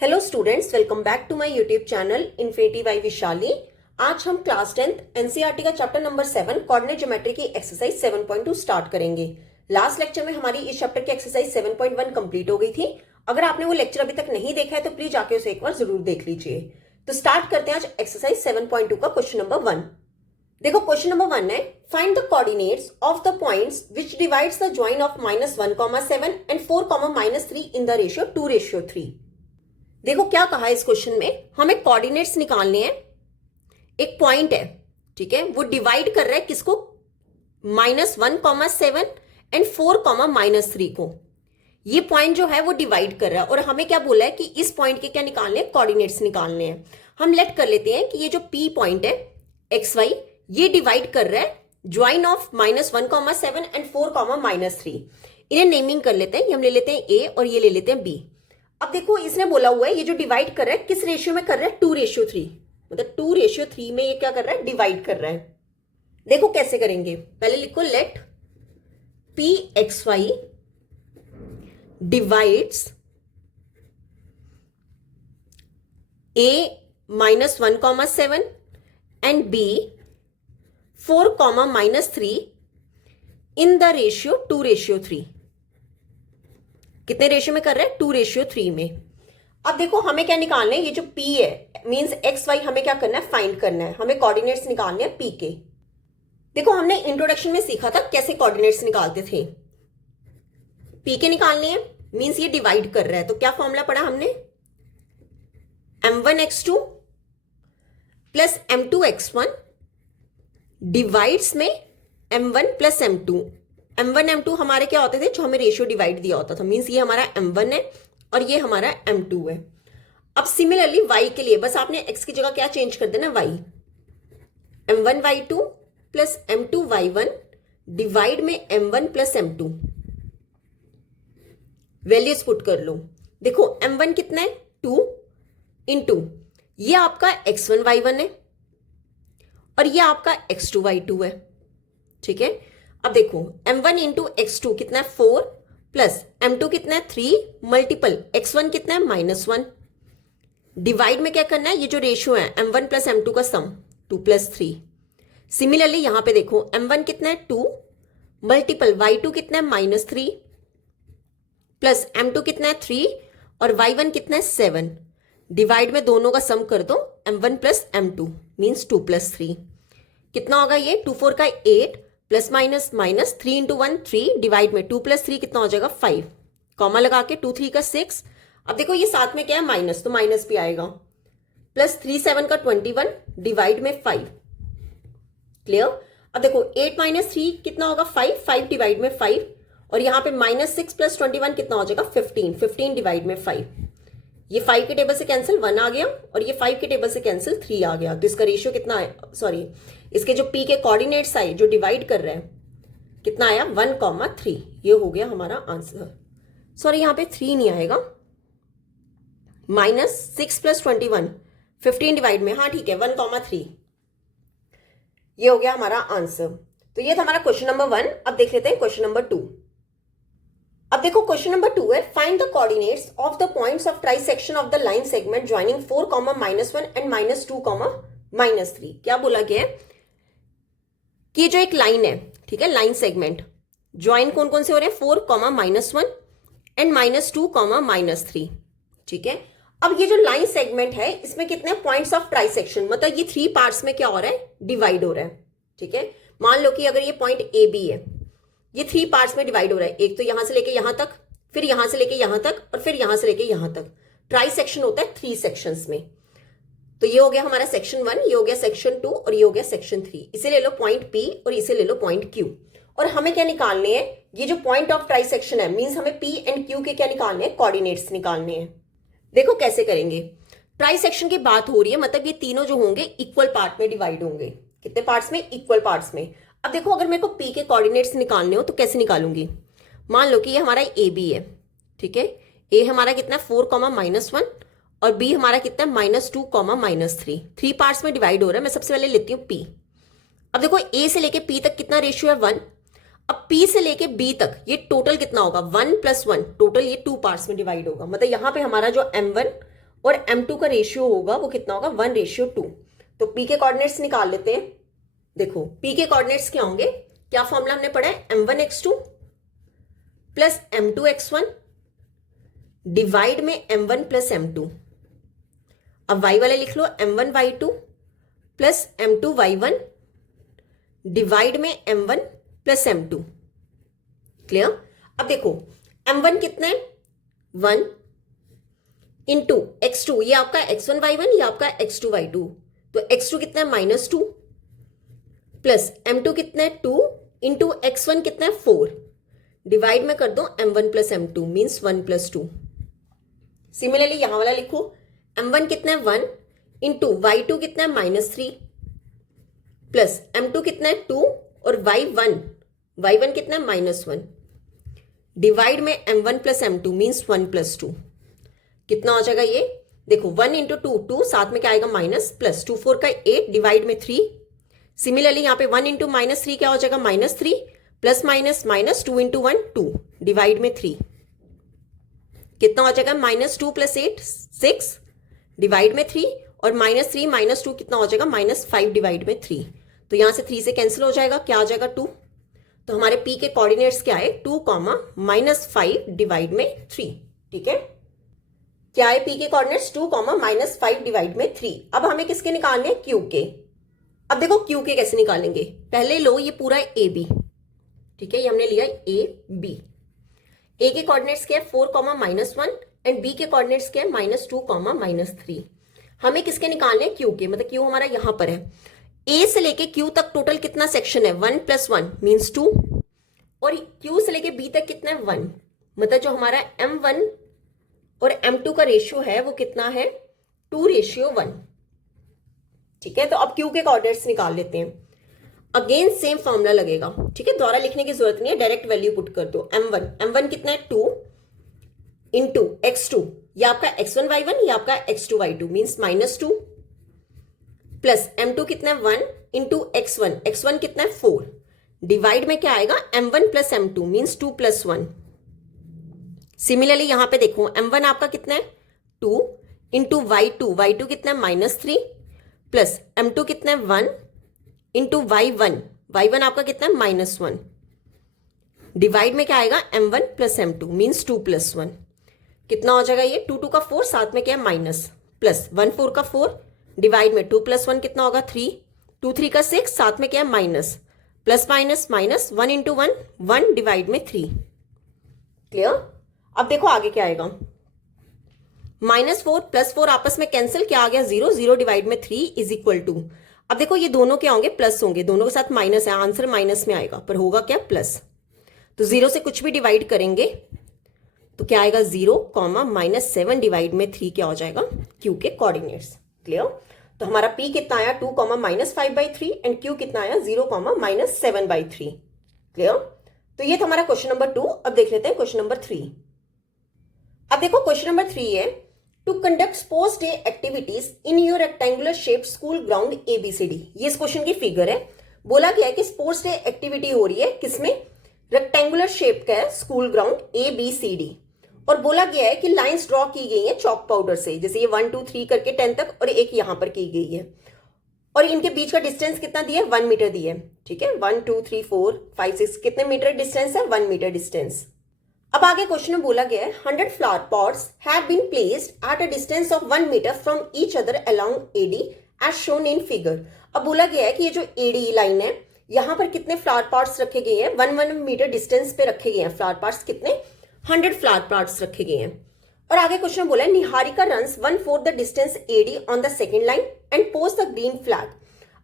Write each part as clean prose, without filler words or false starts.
Hello students, welcome back to my YouTube channel infinity by Vishali. आज हम class 10th NCERT का chapter number 7 coordinate geometry की exercise 7.2 start करेंगे। Last lecture में हमारी इस चैप्टर की एक्सरसाइज 7.1 कंप्लीट हो गई थी। अगर आपने वो लेक्चर अभी तक नहीं देखा है तो प्लीज आके उसे एक बार जरूर देख लीजिए। तो स्टार्ट करते हैं आज एक्सरसाइज 7.2 का क्वेश्चन नंबर 1। देखो क्वेश्चन नंबर 1 है, find the coordinates of the points which divides the join of -1,7 and 4,-3 in the ratio 2:3। देखो क्या कहा है इस क्वेश्चन में, हमें कोऑर्डिनेट्स निकालने हैं। एक पॉइंट है, ठीक है, वो डिवाइड कर रहा है किसको, -1,7 एंड 4,-3 को। ये पॉइंट जो है वो डिवाइड कर रहा है और हमें क्या बोला है कि इस पॉइंट के क्या निकालने हैं, कोऑर्डिनेट्स निकालने हैं। हम लेट कर लेते हैं कि ये जो P पॉइंट है XY, ये डिवाइड कर रहा है ज्वाइन ऑफ -1,7 एंड 4,-3। इन्हें नेमिंग कर लेते हैं, हम ले लेते हैं A और ये ले लेते हैं B। अब देखो इसने बोला हुआ है ये जो डिवाइड कर रहा है किस रेशियो में कर रहा है, 2:3। मतलब 2:3 में ये क्या कर रहा है, डिवाइड कर रहा है। देखो कैसे करेंगे, पहले लिखो let PXY divides A -1,7 and B 4,-3 in the ratio 2:3। कितने रेशियो में कर रहे हैं, 2:3 में। अब देखो हमें क्या निकालना है, ये जो P है मींस XY हमें क्या करना है, फाइंड करना है। हमें कोऑर्डिनेट्स निकालने हैं P के। देखो हमने इंट्रोडक्शन में सीखा था कैसे कोऑर्डिनेट्स निकालते थे। P के निकालने हैं मींस ये डिवाइड कर रहा है, तो क्या फॉर्मूला पढ़ा हमने, m1x2 प्लस m2x1 डिवाइड्स में m1 plus m2। m1 m2 हमारे क्या होते थे, जो हमें रेशियो डिवाइड दिया होता था। मींस ये हमारा m1 है और ये हमारा m2 है। अब सिमिलरली y के लिए बस आपने x की जगह क्या चेंज कर देना, y। m1 y2 plus m2 y1 divide में m1 plus m2। Values put कर लो। देखो m1 कितना है, 2 इंटू ये आपका x1 y1 है और ये आपका x2 y2 है, ठीक है। अब देखो m1 इंटू x2 कितना है, 4 प्लस m2 कितना है, 3 मल्टीपल x1 कितना है, -1। डिवाइड में क्या करना है, ये जो रेशियो है m1 प्लस m2 का सम 2 + 3। सिमिलरली यहां पे देखो m1 कितना है, 2 मल्टीपल y2 कितना है, -3 प्लस m2 कितना है, 3 और y1 कितना है, 7। डिवाइड में दोनों का सम कर दो, m1 प्लस m2 मीन्स 2 + 3। कितना होगा ये, 2 4 का 8 प्लस माइनस माइनस 3 × 1 3 डिवाइड में 2 + 3 कितना हो जाएगा, 5। कॉमा लगा के 2 3 का 6। अब देखो ये साथ में क्या है, माइनस, तो माइनस भी आएगा। प्लस 3 7 का 21 डिवाइड में 5। क्लियर। अब देखो 8 - 3 कितना होगा, 5। 5 डिवाइड में 5 और यहाँ पे -6 + 21 कितना हो जाएगा, 15। 15 डिवाइड में 5। ये 5 के टेबल से कैंसिल 1 आ गया और ये 5 के टेबल से कैंसिल 3 आ गया। तो इसका रेशियो कितना है, सॉरी इसके जो P के कोऑर्डिनेट्स आए जो डिवाइड कर रहे हैं कितना आया, 1,3। ये हो गया हमारा आंसर। सॉरी यहाँ पे 3 नहीं आएगा, -6 + 21 15 डिवाइड में, हाँ ठीक है 1,3। ये हो गया हमारा आंसर। तो ये था हमारा क्वेश्चन नंबर 1। अब देख लेते हैं क्वेश्चन नंबर 2। अब देखो क्वेश्चन नंबर 2 है, find the coordinates of the points of trisection of the line segment joining 4, -1 and -2, -3। क्या बोला गया है कि जो एक लाइन है, ठीक है, लाइन सेगमेंट ज्वाइन कौन कौन से हो रहे हैं, 4, -1 एंड -2, -3, ठीक है। अब ये जो लाइन सेगमेंट है इसमें कितने पॉइंट्स ऑफ ट्राइसेक्शन, मतलब ये 3 पार्ट्स में क्या हो रहा है, डिवाइड हो रहा है, ठीक है। मान लो कि अगर ये पॉइंट ए बी है, ये 3 पार्ट्स में डिवाइड हो रहा है। एक तो यहां से लेके यहां तक, फिर यहां से लेके यहां तक और फिर यहां से लेके यहां तक। ट्राइसेक्शन होता है 3 सेक्शंस में। तो ये हो गया हमारा सेक्शन 1, ये हो गया सेक्शन 2 और ये हो गया सेक्शन 3। इसे ले लो पॉइंट P और इसे ले लो पॉइंट Q। और हमें क्या निकालने हैं, ये जो पॉइंट ऑफ ट्राइसेक्शन है मींस हमें P एंड Q के क्या निकालने हैं, कोऑर्डिनेट्स निकालने हैं। देखो कैसे करेंगे, ट्राइसेक्शन की बात हो रही है, मतलब ये तीनों जो होंगे इक्वल पार्ट में डिवाइड होंगे। कितने पार्ट्स में, इक्वल पार्ट्स में। अब देखो अगर मेरे को P के कोऑर्डिनेट्स निकालने हो तो कैसे निकालूंगी। मान लो कि ये हमारा AB है, ठीक है। A हमारा कितना 4, -1 और B हमारा कितना -2, -3। 3 पार्ट्स में डिवाइड हो रहा है। मैं सबसे पहले लेती हूँ P। अब देखो A से लेके P तक कितना रेशियो है, 1। अब P से लेके B तक ये टोटल कितना होगा, 1 + 1, टोटल ये 2 पार्ट्स में डिवाइड होगा। मतलब यहाँ पे हमारा जो M1 और m2 का रेशियो होगा वो कितना होगा 1:2। तो p के कोऑर्डिनेट्स निकाल लेते हैं। देखो p के कोऑर्डिनेट्स क्या होंगे, क्या फॉर्मूला हमने पढ़ा है, m1x2 प्लस m2x1 डिवाइड में m1 प्लस m2। अब y वाले लिख लो m1y2 प्लस m2y1 डिवाइड में m1 प्लस m2। क्लियर। अब देखो m1 कितना है 1 इंटू x2, ये आपका x1y1, ये आपका x2y2, तो x2 कितना है -2 प्लस m2 कितना है 2 इंटू x1 कितना है 4, डिवाइड में कर दो m1 plus m2 means 1 plus 2। Similarly यहां वाला लिखो m1 कितना है 1 इंटू y2 कितना है -3 प्लस m2 कितना है 2 और y1 कितना है -1, डिवाइड में m1 plus m2 means 1 plus 2। कितना हो जाएगा ये, देखो 1 इंटू 2 2, साथ में क्या आएगा माइनस, प्लस 2 4 का 8 डिवाइड में 3। सिमिलरली यहाँ पे 1 इंटू -3 क्या हो जाएगा -3 प्लस माइनस 2 इंटू 1 2 डिवाइड में 3। कितना हो जाएगा -2 प्लस 8 6 डिवाइड में 3 और -3 -2 कितना हो जाएगा -5 डिवाइड में 3। तो यहां से 3 से कैंसिल हो जाएगा, क्या आ जाएगा 2। तो हमारे p के कोऑर्डिनेट्स क्या है 2, -5 डिवाइड में 3। ठीक है, क्या है p के कोऑर्डिनेट्स 2, -5 डिवाइड में 3। अब हमें किसके निकालने हैं, q के। अब देखो q के कैसे निकालेंगे, पहले लो ये पूरा ए बी। ठीक है, ये हमने लिया ए बी। ए के कोऑर्डिनेट्स क्या है 4, -1 एंड बी के कोऑर्डिनेट्स क्या है -2, -3। हमें किसके निकालने हैं, q के, मतलब q हमारा यहां पर है। a से लेके q तक टोटल कितना सेक्शन है 1 + 1 मीन्स 2, और q से लेके b तक कितना है 1, मतलब जो हमारा m1 और m2 का रेशियो है वो कितना है 2:1। ठीक है, तो अब q के कोऑर्डिनेट्स निकाल लेते हैं। अगेन सेम फॉर्मूला लगेगा। ठीक है, द्वारा लिखने की जरूरत नहीं है, डायरेक्ट वैल्यू पुट कर दो। m1 कितना है 2 इंटू x2, ये आपका x1y1, ये आपका x2y2 मीन्स -2 प्लस m2 कितना है 1 इंटू x1 कितना है 4, डिवाइड में क्या आएगा m1 plus m2 means 2 + 1। Similarly यहां पे देखो m1 आपका कितना है 2 इंटू y2 कितना है -3 प्लस m2 कितना है 1 इंटू y1 आपका कितना है -1, डिवाइड में क्या आएगा m1 प्लस m2 मीन्स 2 + 1। कितना हो जाएगा ये 2 2 का 4, साथ में क्या है माइनस, प्लस 1 4 का 4 डिवाइड में 2 + 1 कितना होगा 3, 2 3 का 6, साथ में क्या है minus, plus minus 1 into 1 divide में 3। क्लियर। अब देखो आगे क्या आएगा, -4 + 4 आपस में कैंसिल, क्या आ गया 0, 0 डिवाइड में 3 इज इक्वल टू। अब देखो ये दोनों क्या होंगे प्लस होंगे, दोनों के साथ माइनस है, आंसर माइनस में आएगा, पर होगा क्या प्लस। तो 0 से कुछ भी डिवाइड करेंगे तो क्या आएगा 0, -7 डिवाइड में 3 क्या हो जाएगा q के कोऑर्डिनेट्स। क्लियर। तो हमारा p कितना आया 2, -5/3 एंड q कितना आया 0, -7/3। क्लियर। तो ये था हमारा क्वेश्चन नंबर 2। अब देख लेते हैं क्वेश्चन नंबर 3। अब देखो क्वेश्चन नंबर 3 है, to conduct sports day activities in your rectangular shape school ground ABCD। ये इस क्वेश्चन की फिगर है। बोला गया है कि स्पोर्ट्स डे एक्टिविटी हो रही है किसमें, रेक्टेंगुलर शेप का है स्कूल ग्राउंड ABCD, और बोला गया है कि लाइंस ड्रॉ की गई है चॉक पाउडर से, जैसे ये 1 2 3 करके 10 तक, और एक यहां पर की गई है, और इनके बीच का डिस्टेंस कितना दिया है 1 मीटर दिया है। ठीक है, 1 2 3 4 5 6 कितने मीटर डिस्टेंस है 1 मीटर डिस्टेंस। अब आगे क्वेश्चन में बोला गया है 100 flower pots have been placed at a distance of 1 metre from each other along AD as shown in figure. अब बोला गया है कि ये जो AD लाइन है यहां पर कितने फ्लावर पॉट्स रखे गए हैं, 1 मीटर डिस्टेंस पे रखे गए हैं फ्लावर पॉट्स, कितने 100 फ्लावर पॉट्स रखे गए हैं। और आगे क्वेश्चन में बोला है Niharika runs 1/4 the distance AD on the second line and post the green flag.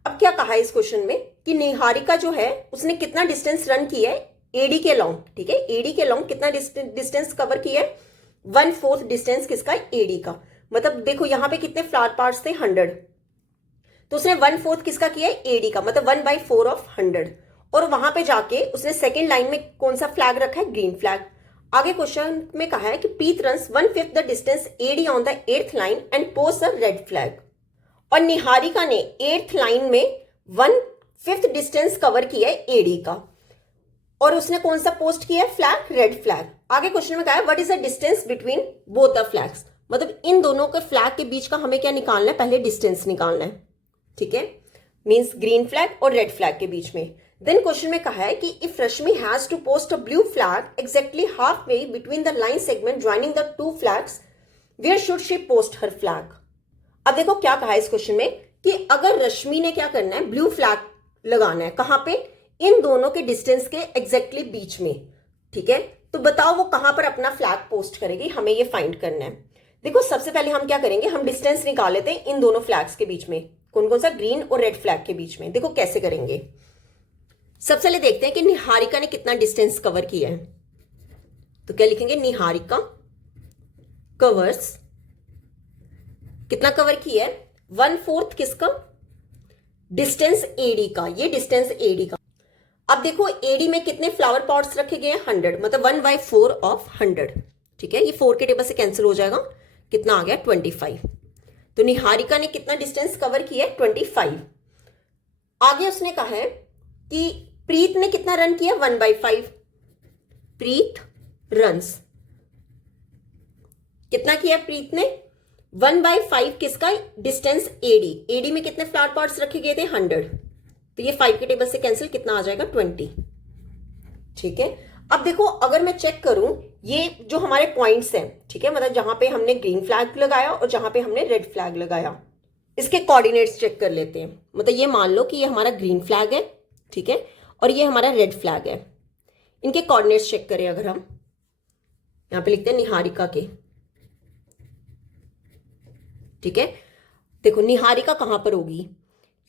अब क्या कहा है इस क्वेश्चन में कि निहारिका जो है उसने कितना डिस्टेंस रन किया है AD के लॉन्ग। ठीक है, AD के लॉन्ग कितना डिस्टेंस कवर किया है 1/4 डिस्टेंस किसका AD का, मतलब देखो यहां पे कितने फ्लावर पार्ट्स थे 100, तो उसने 1/4 किसका किया है AD का, मतलब 1/4 ऑफ 100, और वहां पे जाके उसने सेकेंड लाइन में कौन सा फ्लैग रखा है ग्रीन फ्लैग। आगे क्वेश्चन में कहा है कि पीत runs 1/5 the distance AD on the 8th line and post a red flag, और निहारिका ने 8th लाइन में 1/5 डिस्टेंस कवर किया है AD का, और उसने कौन सा पोस्ट किया है फ्लैग रेड फ्लैग। आगे क्वेश्चन में कहा है what is the distance between both the flags, मतलब इन दोनों के फ्लैग के बीच का हमें क्या निकालना है, पहले डिस्टेंस निकालना है, ठीक है, मींस ग्रीन फ्लैग और रेड फ्लैग के बीच में। देन क्वेश्चन में कहा है कि if Rashmi has to post a blue flag exactly half way between the line segment joining the two flags, where should she post her flag. अब देखो क्या कहा है इस क्वेश्चन में कि अगर रश्मि ने क्या करना है, ब्लू फ्लैग लगाना है, कहां पे, इन दोनों के डिस्टेंस के एग्जैक्टली बीच में, ठीक है, तो बताओ वो कहां पर अपना फ्लैग पोस्ट करेगी, हमें ये फाइंड करना है। देखो सबसे पहले हम क्या करेंगे, हम डिस्टेंस निकाल लेते हैं इन दोनों फ्लैग्स के बीच में, कौन कौन सा, ग्रीन और रेड फ्लैग के बीच में। देखो कैसे करेंगे, सबसे पहले देखते हैं कि निहारिका ने कितना डिस्टेंस कवर किया है। तो क्या लिखेंगे, निहारिका कवर्स, कितना कवर किया है, 1/4 किसका, डिस्टेंस एडी का, ये डिस्टेंस एडी का। अब देखो एडी में कितने फ्लावर पॉट्स रखे गए हैं, 100, मतलब 1/4 ऑफ 100, ठीक है, ये 4 के टेबल से कैंसिल हो जाएगा, कितना आ गया 25। तो निहारिका ने कितना डिस्टेंस कवर किया है, 25। आगे उसने कहा है कि प्रीत ने कितना रन किया, 1/5, प्रीत रन्स, कितना किया प्रीत ने, 1/5 किसका, डिस्टेंस एडी, एडी में कितने फ्लावर पॉट्स रखे गए थे, 100, तो ये 5 के टेबल से कैंसिल, कितना आ जाएगा 20, ठीक है। अब देखो अगर मैं चेक करूं, ये जो हमारे पॉइंट्स हैं, ठीक है, मतलब जहां पे हमने ग्रीन फ्लैग लगाया और जहां पे हमने रेड फ्लैग लगाया, इसके कोऑर्डिनेट्स चेक कर लेते हैं। मतलब ये मान लो कि ये हमारा ग्रीन फ्लैग है, ठीक है, और ये हमारा रेड फ्लैग है, इनके कोऑर्डिनेट्स चेक करें अगर हम, यहां पे लिखते हैं निहारिका के, ठीक है। देखो निहारिका कहां पर होगी,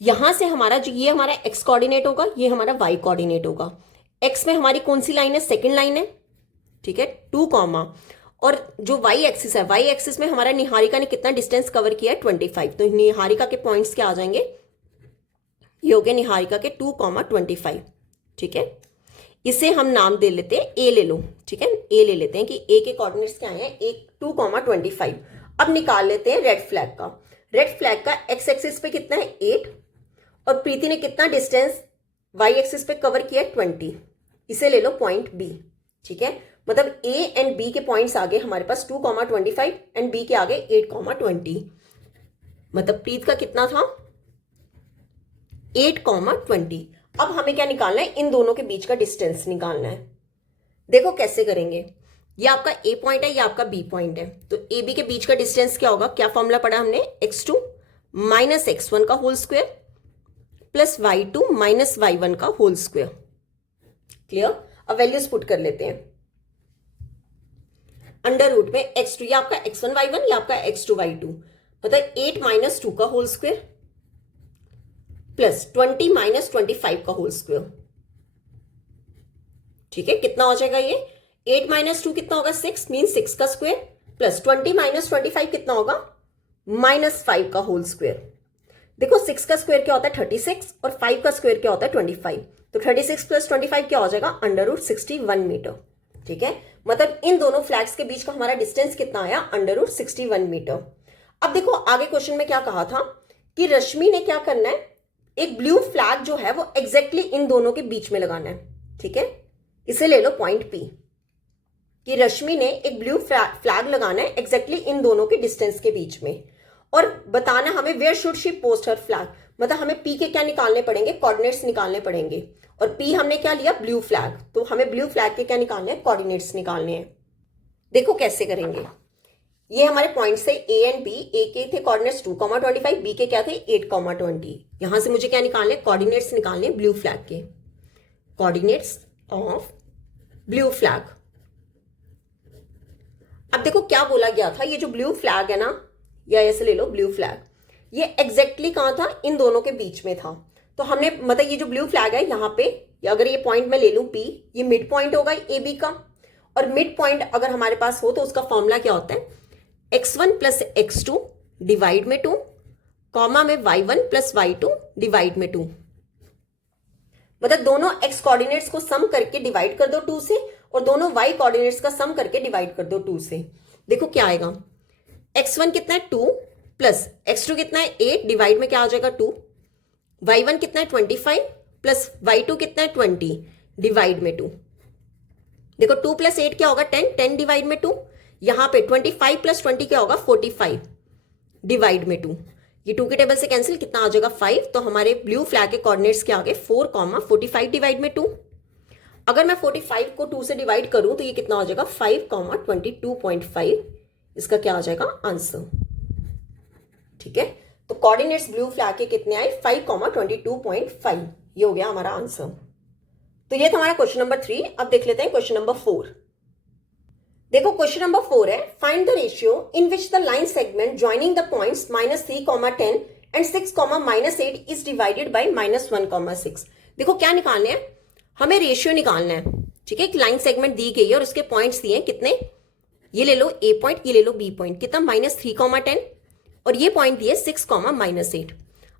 यहां से हमारा जो ये हमारा एक्स कोऑर्डिनेट होगा, ये हमारा वाई कोऑर्डिनेट होगा। एक्स में हमारी कौन सी लाइन है, सेकंड लाइन है, ठीक है, 2 कॉमा, और जो वाई एक्सिस है, वाई एक्सिस में हमारा निहारिका ने कितना डिस्टेंस कवर किया है, 25। तो निहारिका के पॉइंट्स क्या आ जाएंगे, ये हो गया निहारिका के 2,25, ठीक है। इसे हम नाम दे लेते हैं ए, ले लो, ठीक है, ए ले लेते हैं कि ए के कोऑर्डिनेट्स क्या है, 2,25। अब निकाल लेते हैं रेड फ्लैग का। रेड फ्लैग का एक्स एक्सिस पे कितना है, 8, और प्रीति ने कितना डिस्टेंस वाई एक्सिस पे कवर किया है, 20। इसे ले लो पॉइंट बी, ठीक है, मतलब ए एंड बी के पॉइंट्स आगे हमारे पास 2,25 एंड बी के आगे 8,20, मतलब प्रीत का कितना था, 8,20। अब हमें क्या निकालना है, इन दोनों के बीच का डिस्टेंस निकालना है। देखो कैसे करेंगे, ये आपका ए पॉइंट है, ये आपका बी पॉइंट है, तो ए बी के बीच का डिस्टेंस क्या होगा, क्या फॉर्मूला पढ़ा हमने, x2 माइनस x1 का whole square plus y2 minus y1 का होल स्क्वायर। क्लियर। अब वैल्यूज पुट कर लेते हैं, अंडर रूट में x2, ये आपका x1 y1, ये आपका x2 y2, मतलब 8 माइनस 2 का होल स्क्वायर प्लस 20 माइनस 25 का होल स्क्वायर, ठीक है, कितना हो जाएगा ये, 8 माइनस 2 कितना होगा, 6, मीन 6 का स्क्वायर, प्लस 20 माइनस 25 कितना होगा, -5 का होल स्क्वायर। देखो 6 का स्क्वायर क्या होता है, 36, और 5 का स्क्वायर क्या होता है, 25, तो 36 प्लस 25 क्या हो जाएगा, √61 मीटर, ठीक है, मतलब इन दोनों फ्लैग्स के बीच का हमारा डिस्टेंस कितना आया, √61 मीटर। अब देखो आगे क्वेश्चन में क्या कहा था कि रश्मि ने क्या करना है, एक ब्लू फ्लैग जो है वो एग्जैक्टली इन दोनों के बीच में लगाना है, ठीक है, इसे ले लो पॉइंट पी, कि रश्मि ने एक ब्लू फ्लैग लगाना है एग्जैक्टली इन दोनों के डिस्टेंस के बीच में, और बताना हमें where should she post her flag, मतलब हमें पी के क्या निकालने पड़ेंगे, कोऑर्डिनेट्स निकालने पड़ेंगे, और पी हमने क्या लिया, ब्लू फ्लैग, तो हमें ब्लू फ्लैग के क्या निकालने हैं, कोऑर्डिनेट्स निकालने हैं। देखो कैसे करेंगे, ये हमारे पॉइंट्स थे ए एंड बी, ए के थे कोऑर्डिनेट्स 2,25, बी के क्या थे 8,20। यहां से मुझे क्या निकालने, कोऑर्डिनेट्स निकालने ब्लू फ्लैग के, कोऑर्डिनेट्स ऑफ ब्लू फ्लैग। अब देखो क्या बोला गया था, ये जो ब्लू फ्लैग है ना, या ऐसे ले लो ब्लू फ्लैग, ये एग्जैक्टली कहां था, इन दोनों के बीच में था। तो हमने मतलब ये जो ब्लू फ्लैग है यहाँ पे, अगर ये पॉइंट में ले लूं पी, ये मिड पॉइंट होगा ए बी का, और मिड पॉइंट अगर हमारे पास हो तो उसका फॉर्मूला क्या होता है, x1 प्लस x2 डिवाइड में 2, कॉमा में y1 प्लस y2 डिवाइड में 2, मतलब दोनों x कोऑर्डिनेट्स को सम करके डिवाइड कर दो 2 से, और दोनों y कोऑर्डिनेट्स का सम करके डिवाइड कर दो 2 से। देखो क्या आएगा, x1 कितना है 2 प्लस x2 कितना है 8 डिवाइड में क्या आ जाएगा 2, y1 कितना है 25 प्लस y2 कितना है 20 डिवाइड में 2। देखो 2 प्लस 8 क्या होगा 10, 10 डिवाइड में 2, यहाँ पे 25 प्लस 20 क्या होगा 45 डिवाइड में 2, ये 2 के टेबल से कैंसिल, कितना आ जाएगा 5। तो हमारे ब्लू फ्लैग के कोऑर्डिनेट्स के आगे 4,45 डिवाइड में 2। अगर मैं 45 को 2 से डिवाइड करूं तो ये कितना हो जाएगा 5,22.5, इसका क्या आ जाएगा आंसर। ठीक है, तो कोऑर्डिनेट्स ब्लू फ्लैग के कितने आए 5,22.5, ये हो गया हमारा आंसर। तो ये था हमारा क्वेश्चन नंबर 3। अब देख लेते हैं क्वेश्चन नंबर 4। देखो क्वेश्चन नंबर 4 है, find the ratio in which the line segment joining the points -3,10 and 6,-8 is divided by -1,6। देखो क्या निकालना है, हमें रेशियो निकालना है। ठीक है, एक लाइन सेगमेंट दी गई है और उसके पॉइंट्स दिए हैं कितने, ये ले लो ए पॉइंट, ये ले लो बी पॉइंट, कितना -3,10 और ये पॉइंट दिए 6,-8।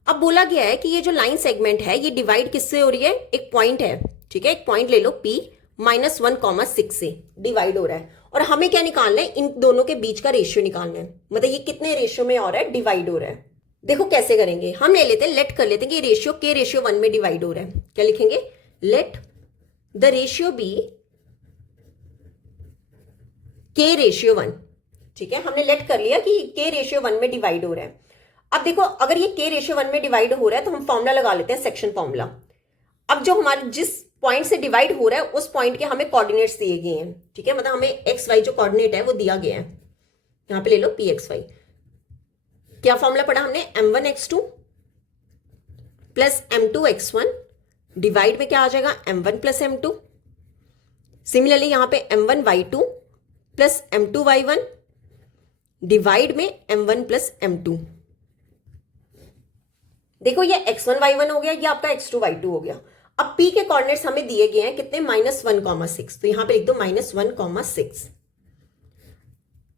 अब बोला गया है कि ये जो लाइन सेगमेंट है ये डिवाइड किससे हो रही है, एक पॉइंट है। ठीक है, एक पॉइंट ले लो P -1,6 से डिवाइड हो रहा है और हमें क्या निकालना है, इन दोनों के बीच का रेशियो निकालना है, मतलब ये कितने रेशियो में हो रहा है, डिवाइड हो रहा है। देखो कैसे करेंगे, हम ले लेते हैं, लेट कर लेते हैं कि रेशियो K रेशियो 1 में डिवाइड हो रहा है। क्या लिखेंगे, let the ratio be K ratio 1। ठीक है, हमने लेट कर लिया कि K रेशियो 1 में डिवाइड हो रहा है। अब देखो अगर ये K रेशियो 1 में डिवाइड हो रहा है तो हम फॉर्मूला लगा लेते हैं, सेक्शन फॉर्मूला। अब जो हमारे जिस पॉइंट से डिवाइड हो रहा है उस पॉइंट के हमें कोऑर्डिनेट्स दिए गए हैं। ठीक है, मतलब हमें एक्स वाई जो कोऑर्डिनेट है वो दिया गया है, यहां पे ले लो पी एक्स वाई। क्या फॉर्मूला पढ़ा हमने, m1x2 प्लस m2x1 डिवाइड में क्या आ जाएगा m1 प्लस m2। सिमिलरली यहां पे m1y2 प्लस m2y1 डिवाइड में m1 प्लस m2। देखो ये x1 y1 हो गया, ये आपका x2 y2 हो गया। अब p के कोऑर्डिनेट्स हमें दिए गए हैं कितने, -1,6, तो यहां पे लिख दो -1,6।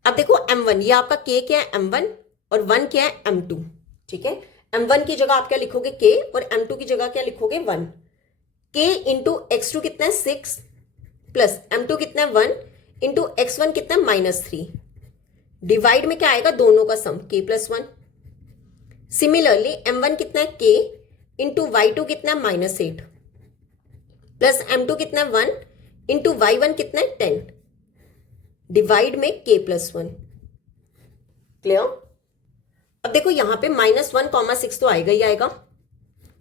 अब देखो m1, ये आपका k क्या है m1 और 1 क्या है m2। ठीक है, m1 की जगह आप क्या लिखोगे k और m2 की जगह क्या लिखोगे 1। k इंटू x2 कितना है 6 प्लस m2 कितना है 1 इंटू x1 कितना है -3 डिवाइड में क्या आएगा दोनों का सम k प्लस 1। सिमिलरली m1 कितना है k इंटू y2 कितना है -8 प्लस m2 कितना है 1 इंटू y1 कितना है 10 डिवाइड में k प्लस 1। क्लियर। अब देखो यहां पे -1,6 तो आएगा ही आएगा,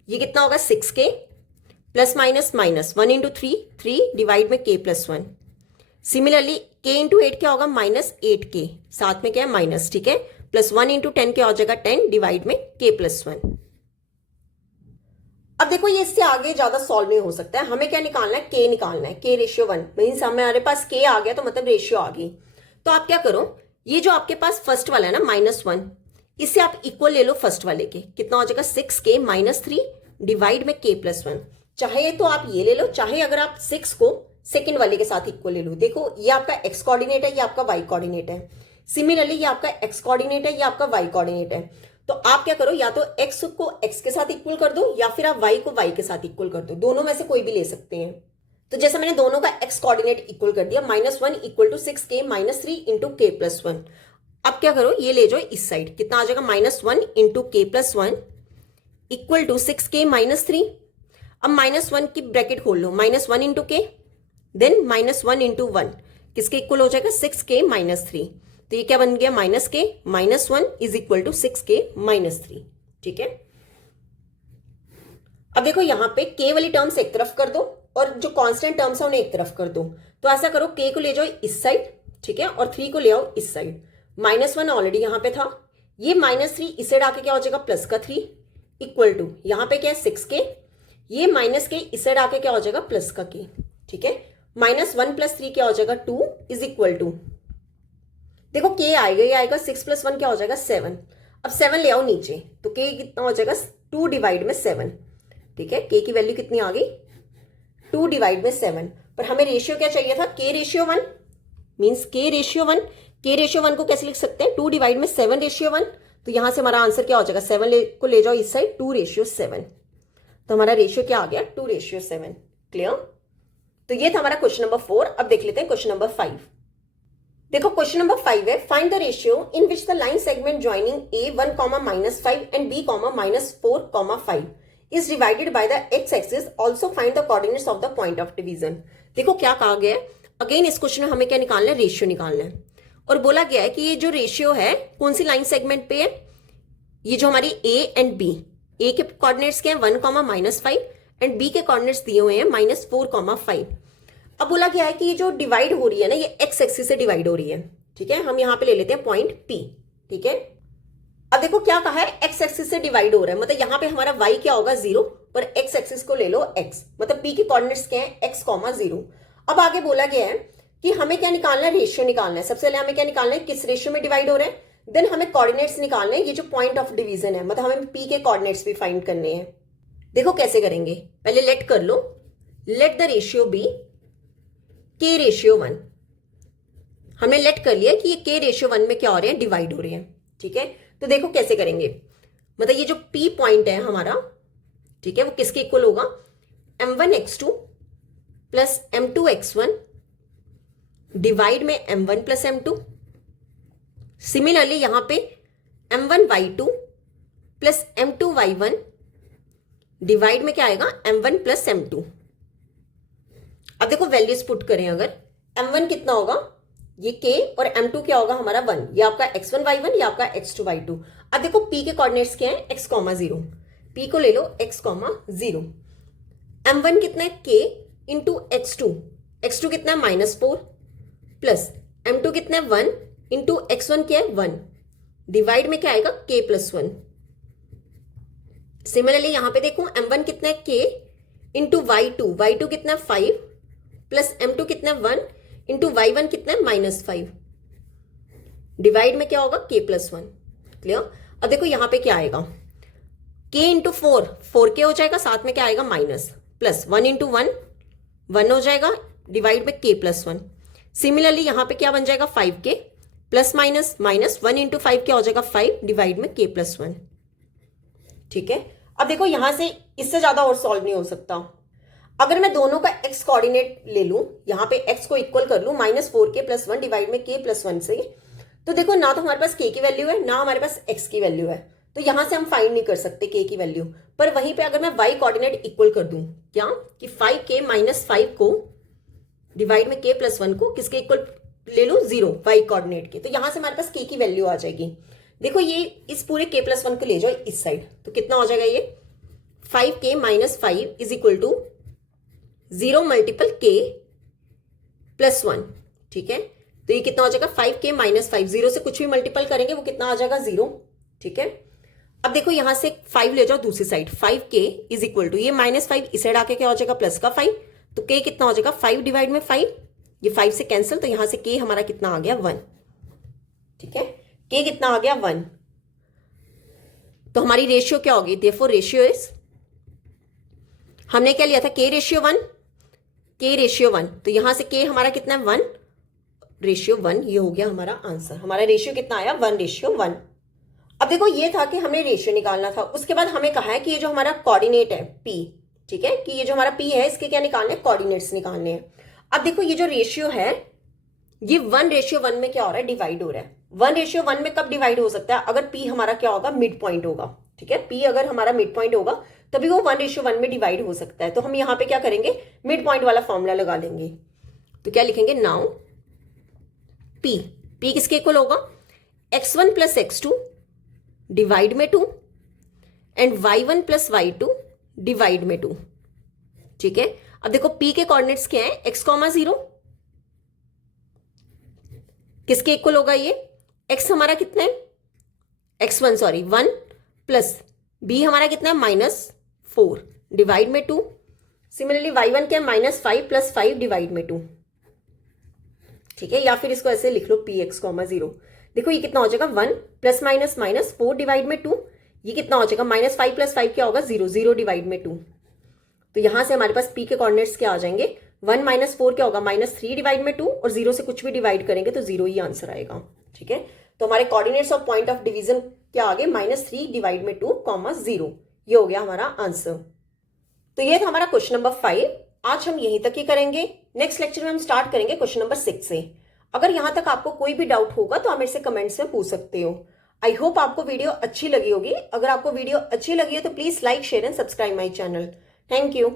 ये कितना होगा 6k plus minus minus 1 into 3 divide में k plus 1। Similarly k into 8 क्या होगा -8k, साथ में क्या है माइनस। ठीक है, प्लस 1 इंटू 10 क्या हो जाएगा 10 डिवाइड में k प्लस 1। अब देखो ये इससे आगे ज्यादा सॉल्व नहीं हो सकता है, हमें क्या निकालना है, k निकालना है, k रेशियो 1 मीन्स हमारे पास k आ गया तो मतलब रेशियो आ गई। तो आप क्या करो, ये जो आपके पास फर्स्ट वाला है ना -1, इससे आप इक्वल ले लो फर्स्ट वाले के, कितना हो जाएगा 6k -3 डिवाइड में k प्लस 1। चाहे तो आप ये ले लो, चाहे अगर आप 6 को सेकंड वाले के साथ इक्वल ले लो। देखो ये आपका x कोऑर्डिनेट है, ये आपका y कोऑर्डिनेट है। सिमिलरली ये आपका x कोऑर्डिनेट है, ये आपका y कोऑर्डिनेट है। तो आप क्या करो, या तो x को x के साथ इक्वल कर दो या फिर आप y को y के साथ इक्वल कर दो, दोनों में से कोई भी ले सकते हैं। तो जैसे मैंने दोनों का x कोऑर्डिनेट इक्वल कर दिया, -1 equal to 6k -3 into k plus 1। अब क्या करो, ये ले जाओ इस साइड, कितना आ जाएगा -1 into k plus 1 equal to 6k -3। अब -1 की ब्रैकेट खोल लो, -1 इंटू k देन -1 इंटू 1 किसके इक्वल हो जाएगा 6k -3। तो ये क्या बन गया -k -1 is equal to 6k -3। ठीक है, अब देखो यहां पे k वाली टर्म्स एक तरफ कर दो और जो कांस्टेंट टर्म्स है उन्हें एक तरफ कर दो। तो ऐसा करो, k को ले जाओ इस साइड, ठीक है, और 3 को ले आओ इस साइड। -1 ऑलरेडी यहां पे था, ये -3 इस साइड आके क्या हो जाएगा +3 इक्वल टू यहां पे क्या है 6k, ये -k इस साइड आके क्या हो जाएगा +k। ठीक है, -1 + 3 क्या हो जाएगा 2 इज इक्वल टू, देखो k आएगा, ये आएगा 6 + 1 क्या हो जाएगा 7। अब 7 ले आओ नीचे, तो k कितना हो जाएगा 2 डिवाइड में 7। ठीक है, k की वैल्यू कितनी आ गई 2 डिवाइड में 7। पर हमें रेशियो क्या चाहिए था, k ratio 1 means k ratio 1। k ratio 1 को कैसे लिख सकते हैं, 2 डिवाइड में 7 रेशियो 1। तो यहां से हमारा आंसर क्या हो जाएगा, 7 को ले जाओ इस साइड, 2 रेशियो 7। तो हमारा रेशियो क्या आ गया 2 रेशियो 7। क्लियर। तो ये था हमारा क्वेश्चन नंबर 4। अब देख लेते हैं क्वेश्चन नंबर 5। देखो क्वेश्चन नंबर 5 है, find the ratio in which the line segment joining a 1, -5 and b, -4, 5 is divided by the x axis, also find the coordinates of the point of division. देखो क्या कहा गया है, again इस question में हमें क्या निकालना है, रेशियो निकालना है। और बोला गया है कि ये जो रेशियो है कौन सी लाइन सेगमेंट पे है, ये जो हमारी ए एंड बी, ए के कोऑर्डिनेट्स क्या है 1,-5 एंड बी के कोऑर्डिनेट्स दिए हुए हैं -4,5। अब बोला गया है कि ये जो डिवाइड हो रही है ना, ये एक्स एक्सिस से डिवाइड हो रही है। ठीक है, हम यहां पे ले लेते हैं पॉइंट पी। ठीक है, अब देखो क्या कहा है, एक्स एक्सिस से डिवाइड हो रहा है, मतलब यहां पे हमारा y क्या होगा 0, पर एक्स एक्सिस को ले लो x, मतलब p के कोऑर्डिनेट्स क्या है x, 0। अब आगे बोला गया है कि हमें क्या निकालना है, रेशियो निकालना है। सबसे पहले हमें क्या निकालना है, किस रेशियो में डिवाइड हो रहा है, देन हमें कोऑर्डिनेट्स निकालने हैं, ये जो पॉइंट ऑफ डिवीजन है, मतलब हमें p के कोऑर्डिनेट्स भी फाइंड करने हैं। देखो कैसे करेंगे, पहले लेट कर लो, let the ratio be k ratio 1। हमने लेट कर लिया कि ये k रेशियो 1 में क्या हो रहे हैं, डिवाइड हो रहे हैं। ठीक है, तो देखो कैसे करेंगे, मतलब ये जो p पॉइंट है हमारा, ठीक है, वो किसके इक्वल होगा, m1x2 प्लस m2x1 डिवाइड में m1 प्लस m2। सिमिलरली यहां पे m1y2 प्लस m2y1 डिवाइड में क्या आएगा, m1 प्लस m2। अब देखो वैल्यूज पुट करें, अगर m1 कितना होगा, ये k, और m2 क्या होगा हमारा 1, ये आपका x1 y1, ये आपका x2 y2। अब देखो p के कोऑर्डिनेट्स क्या है, x, 0, p को ले लो x, 0। m1 कितना है, k इंटू x2, x2 कितना है -4, प्लस m2 कितना है 1 इंटू x1 क्या है 1, डिवाइड में क्या आएगा k प्लस 1। सिमिलरली यहां पे देखो m1 कितना है k इंटू y2 कितना है 5, प्लस m2 कितना है 1 इंटू y1 कितना है -5, डिवाइड में क्या होगा k प्लस 1। क्लियर। अब देखो यहां पे क्या आएगा, k इंटू 4k हो जाएगा, साथ में क्या आएगा माइनस, प्लस 1 इंटू 1 हो जाएगा, डिवाइड में k प्लस 1। सिमिलरली यहां पे क्या बन जाएगा 5k प्लस माइनस 1 इंटू 5 क्या हो जाएगा 5, डिवाइड में k प्लस 1। ठीक है, अब देखो यहां से इससे ज्यादा और सॉल्व नहीं हो सकता। अगर मैं दोनों का x कोऑर्डिनेट ले लूं, यहां पे x को इक्वल कर लूं -4k प्लस 1 डिवाइड में k प्लस 1 से, तो देखो ना तो हमारे पास k की वैल्यू है, ना हमारे पास x की वैल्यू है, तो यहां से हम फाइंड नहीं कर सकते k की वैल्यू। पर वहीं पे अगर मैं y कोऑर्डिनेट इक्वल कर दूं, क्या कि 5k -5 को डिवाइड में k प्लस 1 को किसके इक्वल ले लूं, 0, y कोऑर्डिनेट के, तो यहां से हमारे पास k की वैल्यू आ जाएगी। देखो ये इस पूरे k प्लस 1 को ले जाओ इस साइड, तो कितना हो जाएगा, ये 5k -5 is equal to 0 multiple k plus 1। ठीक है, तो ये कितना हो जाएगा 5k -5, 0 से कुछ भी मल्टीपल करेंगे वो कितना आ जाएगा 0। ठीक है, अब देखो यहां से 5 ले जाओ दूसरी side, 5k is equal to ये -5 इस साइड आके क्या हो जाएगा प्लस का 5, तो k कितना हो जाएगा 5 डिवाइड में 5, ये 5 से कैंसिल, तो यहां से k हमारा कितना आ गया 1। ठीक है, k कितना आ गया 1, तो हमारी रेशियो क्या होगी, देयरफॉर रेशियो इज, हमने क्या लिया था k रेशियो 1, तो यहां से k हमारा कितना है 1 रेशियो 1, ये हो गया हमारा आंसर। हमारा रेशियो कितना आया 1 रेशियो 1। अब देखो ये था कि हमें रेशियो निकालना था, उसके बाद हमें कहा है कि ये जो हमारा कोऑर्डिनेट है p, ठीक है, कि ये जो हमारा p है इसके क्या निकालने हैं, कोऑर्डिनेट्स निकालने हैं। अब देखो ये जो रेशियो है ये 1 रेशियो 1 में क्या हो रहा है, डिवाइड हो रहा है। 1 रेशियो 1 में कब डिवाइड हो सकता है, अगर p हमारा क्या होगा, मिड पॉइंट होगा। ठीक है, p अगर हमारा मिड पॉइंट होगा तभी वो 1 रेशियो 1 में डिवाइड हो सकता है। तो हम यहाँ पे क्या करेंगे, मिड पॉइंट वाला फॉर्मूला लगा लेंगे। तो क्या लिखेंगे, नाउ p किसके इक्वल होगा, x1 प्लस x2 डिवाइड में 2 and y1 plus y2 divide में 2। ठीक है, अब देखो p के कोऑर्डिनेट्स क्या है, x, 0 किसके इक्वल होगा, ये x हमारा कितना है, x1 सॉरी 1 प्लस b हमारा कितना है -4 डिवाइड में 2। सिमिलरली y1 क्या है -5 प्लस 5 डिवाइड में 2। ठीक है, या फिर इसको ऐसे लिख लो px, 0। देखो ये कितना हो जाएगा 1 प्लस -4 डिवाइड में 2, ये कितना हो जाएगा -5 प्लस 5 क्या होगा 0 डिवाइड में 2। तो यहां से हमारे पास p के कोऑर्डिनेट्स क्या आ जाएंगे, 1 -4 क्या होगा -3 डिवाइड में 2, और 0 से कुछ भी डिवाइड करेंगे तो 0 ही आंसर आएगा। ठीक है, तो हमारे coordinates of point of division क्या आ गए, -3 डिवाइड में 2, 0। ये हो गया हमारा आंसर। तो ये था हमारा क्वेश्चन नंबर 5। आज हम यहीं तक ही करेंगे। नेक्स्ट लेक्चर में हम स्टार्ट करेंगे क्वेश्चन नंबर 6 से। अगर यहां तक आपको कोई भी डाउट होगा तो आप मेरे से कमेंट्स में पूछ सकते हो। आई होप आपको वीडियो अच्छी लगी होगी। अगर आपको वीडियो अच्छी लगी हो तो please like, share and subscribe my channel. Thank you.